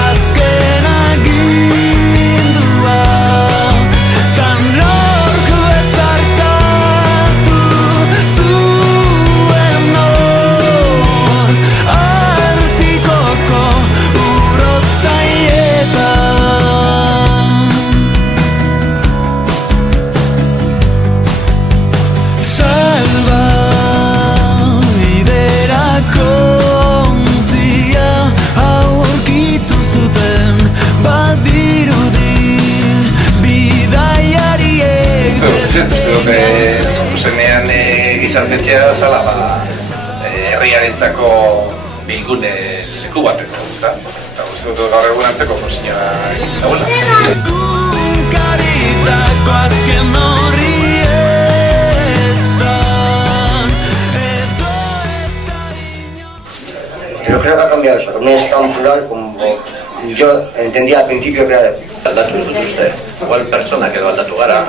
azken agindua tan nork besarkatu zuen hor Artikoko urotzaietan Salba biderako ontzia aurkitu zuten badirudi bidaiariek Uste dut, sortu zenean gizartetzea zala herriarentzako bilgune leku bateko, ezta? Eta uste dut gaur egun antzeko fosina dagoela. Egunkaritako azken horrietan edo eta Pero creo que ha cambiado eso, no es tan plural como yo entendía al principio que era. Aldatu ez dut uste, igual pertsonak edo aldatu gara,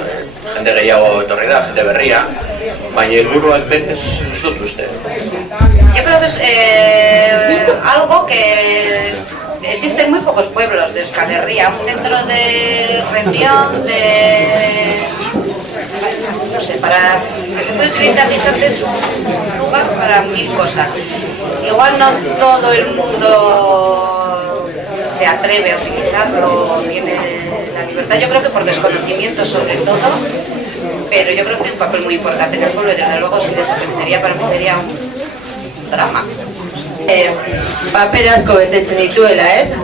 jende gehiago etorri da, jende berria, baina helburuak ez dut uste. Yo creo que es algo que existe en muy pocos pueblos de Euskal Herria, un centro de reunión, no sé, para que se puede utilizar Guisarte es un lugar para mil cosas. Igual no todo el mundo se atreve a utilizarlo, tiene la libertad, yo creo que por desconocimiento sobre todo, pero yo creo que tiene un papel muy importante en el pueblo y desde luego si desaparecería para mí sería un drama. Paper asko betetzen dituela, ez?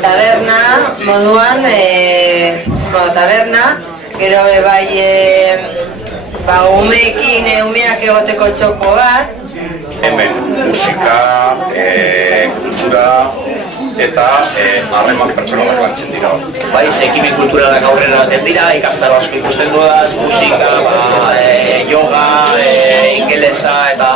Taberna, moduan, taberna, gero bai umeekin umeak egoteko txoko bat. Hemen musika, kultura eta harreman pertsonalak lantzen dira. Bai, ekimen kulturalak aurrera baten dira, ikastaro asko ikusten dudaz, musika, yoga, ingelesa eta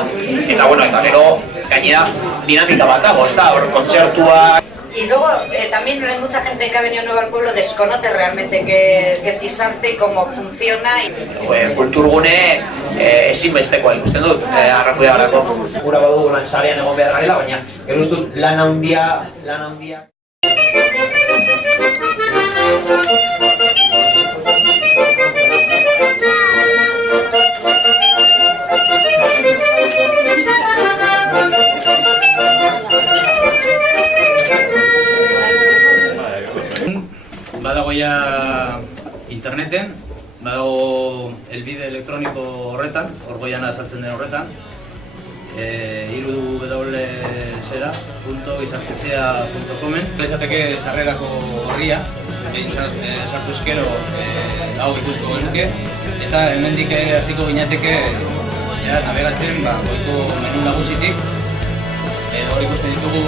bueno, eta gero gainera dinamika bat dago, ez da, hor kontzertuak. Y luego también hay mucha gente que ha venido nuevo al pueblo desconoce realmente qué es Guisarte y cómo funciona. Kulturgune ezinbestekoa ikusten dut, Arrankudiagarako. Gura badugu lan sarean egon behar garela, baina gero ez dut lan handia. Badago ja interneten, badago elbide elektroniko horretan, orgoiana saltzen den horretan, www.gizartetzea.comen Izateke sarrerako horria, sartu eskero hau ikusko genuke, eta hemendik hasiko ginateke navegatzen goiko menu nagusitik, hor ikusten ditugu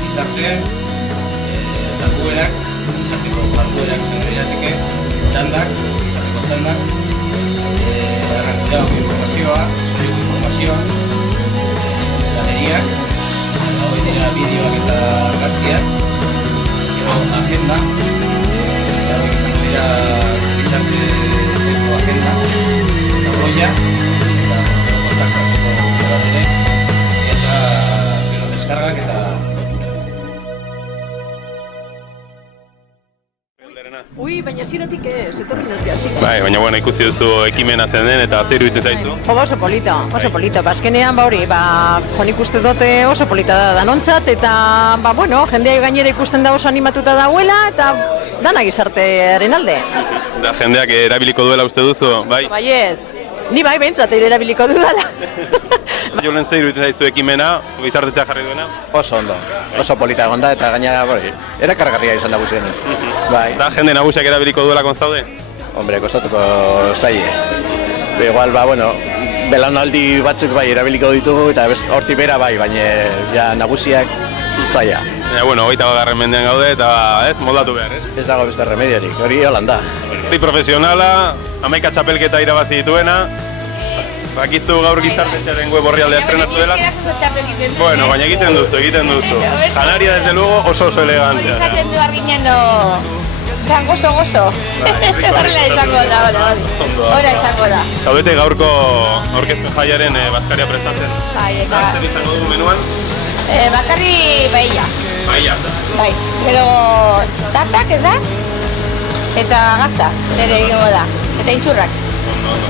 Gizarteen, jarduerak, Gizarteko jarduerak izango lirateke, txandak, Gizarteko txandak, Arrankudiagoko informazioa, Zuriko informazioa, galeriak, hau dira bideoak eta argazkiak, gero agenda, hau izango dira Gizarteko agenda, eta bloia, eta kontaktatzeko bat ere, eta gero deskargak eta Ui, baina ziratik ez, etorri nerviosik. Bai, baina bueno, ikusi duzu ekimena zen den eta zer iruditzen zaizu? Oso polita. Azkenean, nik uste dute oso polita da danontzat, eta, jendea gainera ikusten da oso animatuta dauela, eta dana Gizartearen alde. Da, jendeak erabiliko duela uste duzu, bai? Bai ez, ni bai behintzat erabiliko dudala. Jolen zer iruditzen zaizu ekimena, Gizartetzea jarri duena? Oso ondo, oso polita egon da eta gainera erakargarria izan da guztienez. Bai. Da, jende nagusiak erabiliko duela konzaude? Hombre, kostatuko zaie. Igual, belaunaldi batzuk bai erabiliko ditugu eta hortik bera bai, baina nagusiak zaia. Ja, 21. mendean gaude eta ez, moldatu behar, ez? Ez dago beste remediorik, hori holan da. Hori profesionala, 11 txapelketa irabazi dituena, bakizu gaur Gizartetzaren web orrialdea estrenatu dela. Bueno, baina egiten duzu. Janaria, desde luego, oso elegantea. Izaten du arriñan gozo. Horrela izango da, Hora izango da. Zaudete gaurko aurkezpen jaiaren bazkaria prestatzen. Bai, zer izango du menuan? Bakarri paella. Gaia. Bai, gero tartak ez da? Eta gazta, ere egingo da. Eta intxurrak.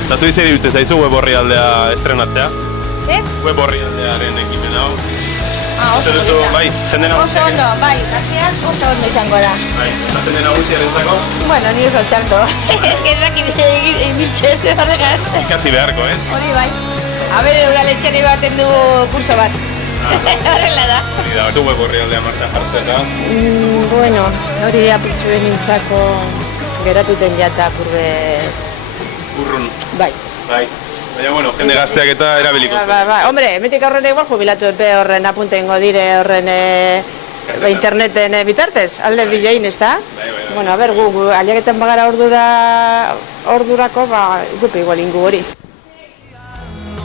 Eta zu izeri dute zaizu web orrialdea estrenatzea? Zer? Web orrialdearen ekimen hau. Oso polita. Bai, jende nagusiak. Oso ondo, bai, garziak oso ondo izango da. Bai, eta jende nagusiarentzako? Bueno, ni oso txarto. Ez que errakin ibiltzen horregaz. Ikasi beharko, ez? Hori bai. Habere udaletxeri baten du kurso bat. Horrela da. Hori da, zu web orrialdea martxan jartzen da. Bueno, hori apurtzuen nintzako geratuten jata kurbe... Urrun. Bai. Bai. Baina, bueno, jende gazteak eta erabiliko. Ba, hombre, emetik aurrena igual jubilatu epe horren apuntengo dire horren interneten bitartez, alde bilein, ez da? Bai. Bueno, a ber, gu aliaketan bagara ordurako, ba, gupe igual ingu hori.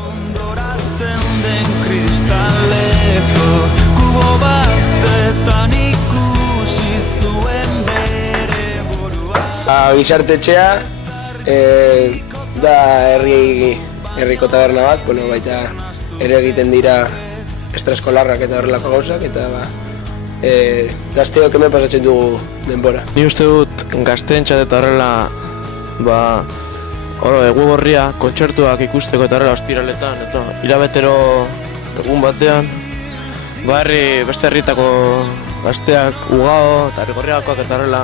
Ondoratzen den kristalezko kubo batetan ikusi zuen bere burua. Gizartetxea da herriko taberna bat, bueno, baita ere egiten dira estraeskolarrak eta horrelako gauzak, eta gazteok hemen pasatzen dugu denbora. Ni uste dut gazteentzat eta horrela, egun horria, kontzertuak ikusteko eta horrela ostiraletan, eta hilabetero egun batean, beste herritako gazteak ugao eta herrigorriakoak eta horrela,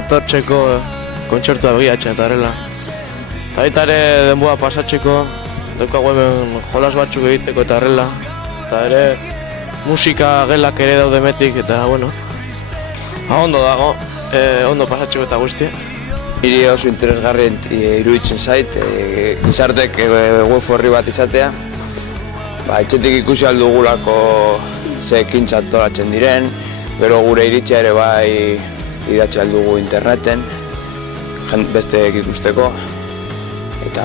etortzeko kontzertua begiatzen eta horrela. Baita ere denboa pasatzeko, daukagu hemen jolas batzuk egiteko eta horrela. Eta ere musika gelak ere daude metik eta bueno, ondo dago, ondo pasatzeko eta guzti. Niri oso interesgarri iruditzen zait, gizartek web orri bat izatea. Etxetik ikusi aldugulako ze ekintzak antolatzen diren, gero gure iritzia ere bai idatzi aldugu interneten, besteek ikusteko. Eta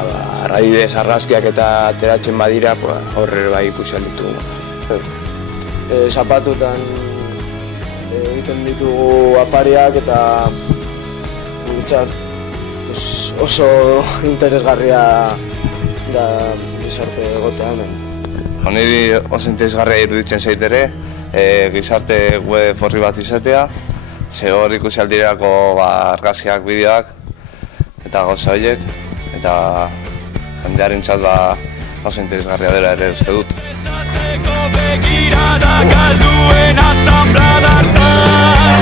adibidez argazkiak eta ateratzen badira, horre bai ikusi alditugu. Zapatutan egiten ditugu afariak eta oso interesgarria da gizarte egotea hemen. Niri oso interesgarria iruditzen zait ere, gizarte web orri bat izatea, ze hor ikusi aldirako argazkiak, bideoak eta gauza horiek, eta jendearen txat oso interesgarria dela ere uste dut. Esateko begirada galduen asanblada hartan